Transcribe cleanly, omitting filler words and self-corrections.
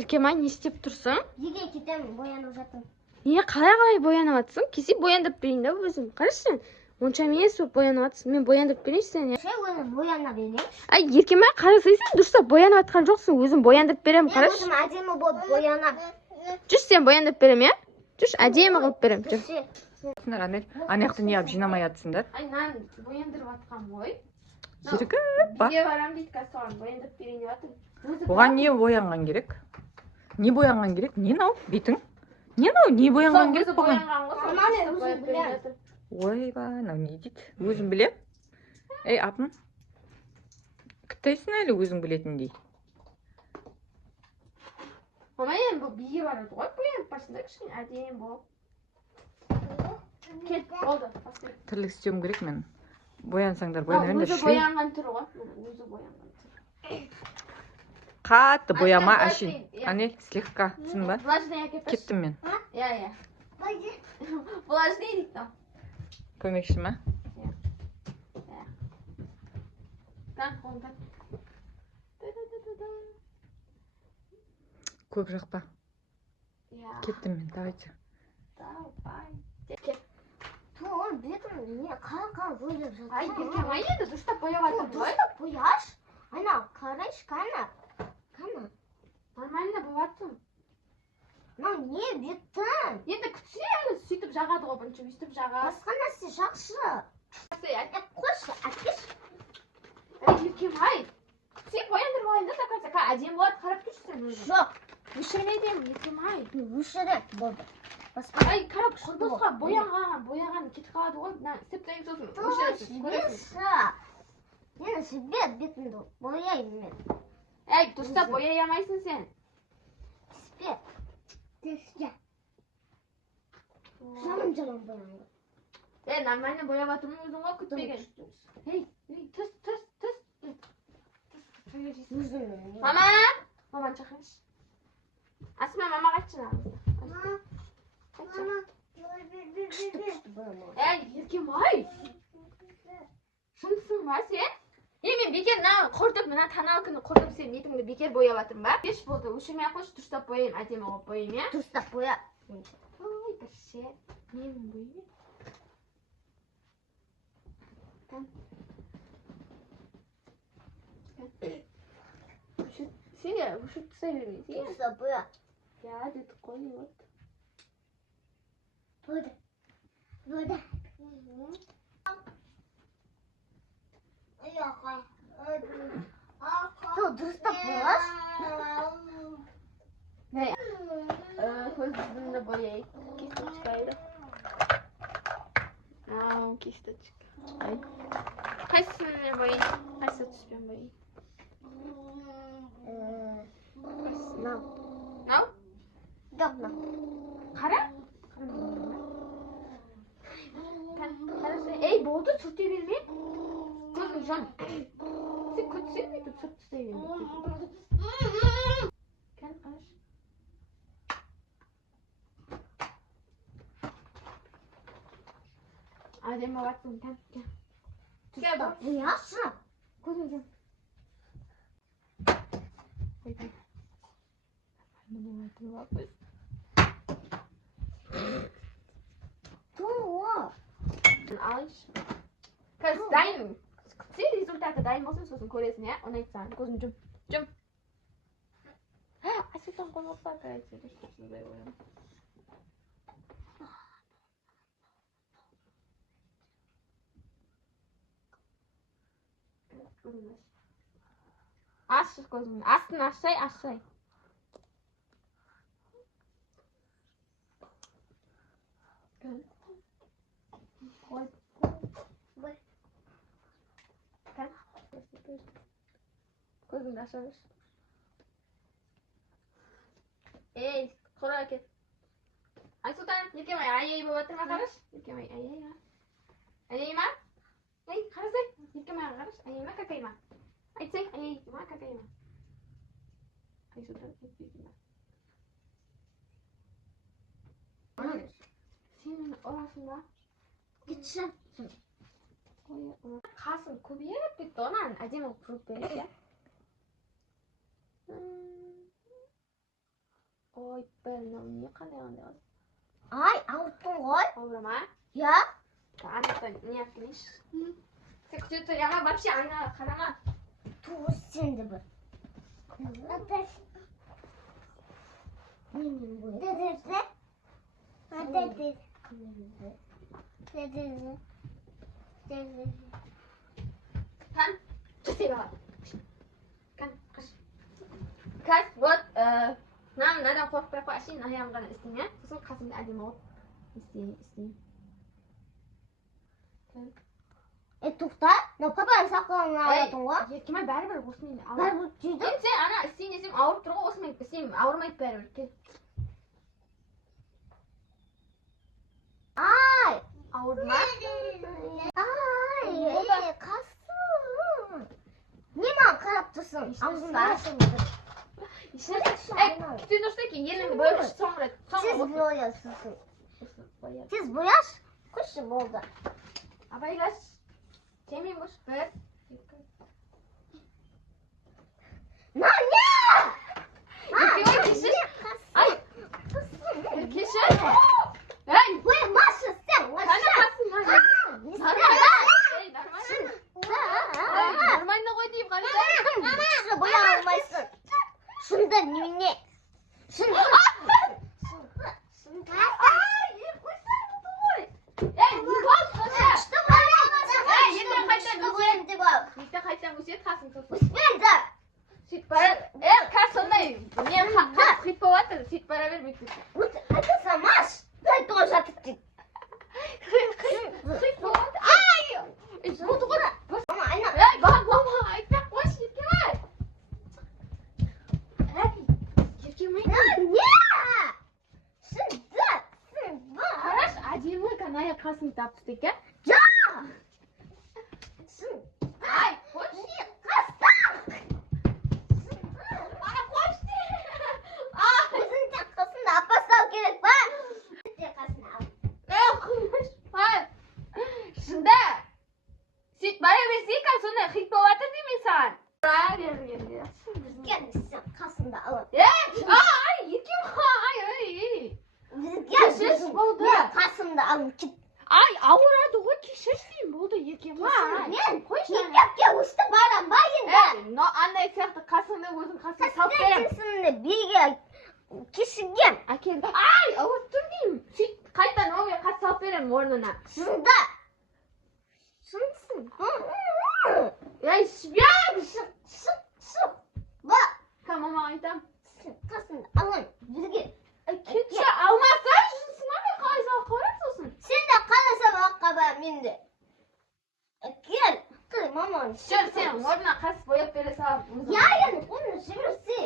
Еркемай, не істеп тұрсың? Неге кетемін, боянып жатырмын. Не, қалай боянып жатсың? Кесе бояндырып берейін да өзім. Қарашы, онша емес болып боянып жатсың. Мен бояндырып берейін сені. Өзім боянып берейін. Ай, Еркемай, қарасайсың, дұрыстап боянып жатқан жоқсың. Өзім бояндырып беремін, қарашы. Өзім әдемі болып боянып. Жүрші, сен бояндырып беремін, иә? Жүрші, әдемі қылып беремін. Жүр. Ана жақты не алып жинамай жатсыңдар? Ай, нан бояндырып жатқам ғой. Еркіп ба? Биге барам дейді, қазір соған бояндырып берейін деп жатыр. Оған не боянған керек? Не боянған керек? Не мынау? Бетің? Не мынау? Не боянған керек бұған? Ойбай, мынау не дейді? Өзім білем. Ей, апым. Күттайсың әлі өзің білетіндей. Мама, енді бұл биге барады ғой, боянып барсын да кішкене әдемі болып. Кет, болды. Тірлік істеуім керек мен. Боянсаңдар бояна өзі боянған түрі ғой. Өзі боянған түрі. Қатты бояма, әшейін. Ане, слегка. Түсін ба? Влажный әкеп. Кеттім мен. Иә. Влажный дейді. Көмекші ма? Көп жақпа. Кеттім мен, давайте. Тур, бетім не қара бояп жатыр. Ай, Еркемай, енді дұрыстап бояп жатыр ғой. Дұрыстап бояш. Ана, қарайшы, қана. Нормально болып жатсың. Мынау не бетің? Енді күтсе әлі сөйтіп жағады ғой, бірінші өйстіп жағады. Басқа нәрсе жақсы. Қойшы, әкеш. Ай, Еркемай, күтсе бояндырып алайын да, такая әдемі болады, қарап тұрсың. Жоқ. Өшірмейдем, Еркемай. Өшіріп болды. Ай, қарап, құрбысқа бояған кетіп қалады ғой. Істептайын сосын. Мен себе бетімді бояйын мен. Әй, дұрыстап бояй алмайсың сен. Теспе. Жаман боянды. Нормально бояп жатырмын өзің ғой, күтпеген. Ей, түс. Мама! Маманы шақырыңызшы. Асма, мама қайтшы нағызды. Күшті бояма. Әй, Еркемай! Шынсың ба сен? Мен бекер құртып, мына танал күні құртып сен етіңді бекер бояп жатырмын ба? Беш болды, өшірмей қойшы, дұрыстап бояйым, әдемі қылып бояйым, иә? Дұрыстап боя. Ой, бірше. Менің бояйым. Сеня, өшіріп тыстай бермейсің, иә? Дұрыстап боя. Я, деді қой, вот. Болды. Дұрыстап бояш. Көзімді бояй. Кисточка еді. Ау, кисточка. Қайсысын бояй? Қайсы түспен бояй? Нау? Қара? Ей, болды, сүрте берме. Көзің жан. Сен күтсең өйтіп сүрт тыстай берме. Кән, қараш. Әдемі баттың, кән. Дұрыстап бояшы. Көзің жан. Ой. Мұны айтып алып. Алайшы. Қазір дайын. Күтсе результаты дайын болсын, сосын көресің, иә? Оны айтсаң, көзін жүм. Асылтан қонақта қайтсе, дұрыстай ойым. Ашы көзін. Астын ашай. Ой. Көзіңді аша берші. Ей, құра кет. Айсұлтан, Еркемай, ай болып жатыр ма қараш? Еркемай, ай. Ай ма? Ей, қарасай. Еркемай қараш, ай ма, какай ма? Айтсай, ай ма, какай ма? Айсұлтан, етпейді ма? Сен ұрасың ба? Кетші. Қасың көбейіп кетті, онан әдемі құрып береді, иә? Oy ben niye qanday qanday Ay avutding qo'y. Avurama. Ya. Aniqdan niyatinish. Sen kutu yana вообще ana qarama. To'g'ri senda bir. Ateş. Dedesi. Dedesi. Dedesi. Dedesi. Kan. Tusiba. Kan. Kas вот нам надо qo'rqib qo'yishing, nahayam qana istinga. So'ng qasimda adimo. Isting. To'xta. Nima qilib saqlanayotding qo'y? Yekma baribir o'smaydi. Ben bu cüydüm. Sen ana isting desam avurib turib o'smaydi. Isting avurmaydi baribir. Ay. Avurma. Ay. Kasım. Nima qarab tursin? Ağzını açın. Ты ну что такие, yerini böyle sonra Siz boyasısın. Siz boyaş. Kuşum oldu. Abaylaş. Temiymiş bir. Ne? Yıkıyor kişi. Ay. Kişi. Hey. Bu nasıl sen? Sana kalsın lan. Normalde koy diyeyim kanka. Nasıl boyalmasın? Şunda ne? Şunda. Qaytdan o'siyat qasm tursin. Usmenda. Sit para. Qasmday. Men hit bo'lyapti. Sit para bermaydi. Это сама. Дай тоже отойти. Hit bo'lyapti. Ay! Bu to'g'ri. Mama ayna. Ey, baba, aytma qo'sh yetmay. Yetmay. Ne? Şunda. Şunda. Qarash, ajimli kanaya qasm topdi ekan. Ya. Ay, qo'sh. Ana qo'shdi. Ay, Kızın takasında apasal gerek var. Takasını al. qo'sh. Hay. Shunda. Sit bara bersikan shunda hit bo'lyapti deymisan. Bara ber. Gelmişsin kasında alın. Ay, yekim. Ay. Keshish bo'ldi. Kasında alın. Ay, avuradi qo'y, keshish deyim bo'ldi, yekim. Men yekapga usta baram bayinda. No, anday siyaqti qasmda o'zim qasm solib beraman. Kasını birga kishigim. Akel. Ay, avurdim. Sit qayta nomi qasm solib beraman o'rnina. Shunda. Shunsin. Ey, shibyan. Bak. Kamama aytam. Kasını alın. Birga. Ketsa almasa, shunisi qaysa qarasın. Sen de qalasa vaqaba mende. Gel. Qil mama. Sen o'rnina qasm bo'yab berasan. Ya onu şurası.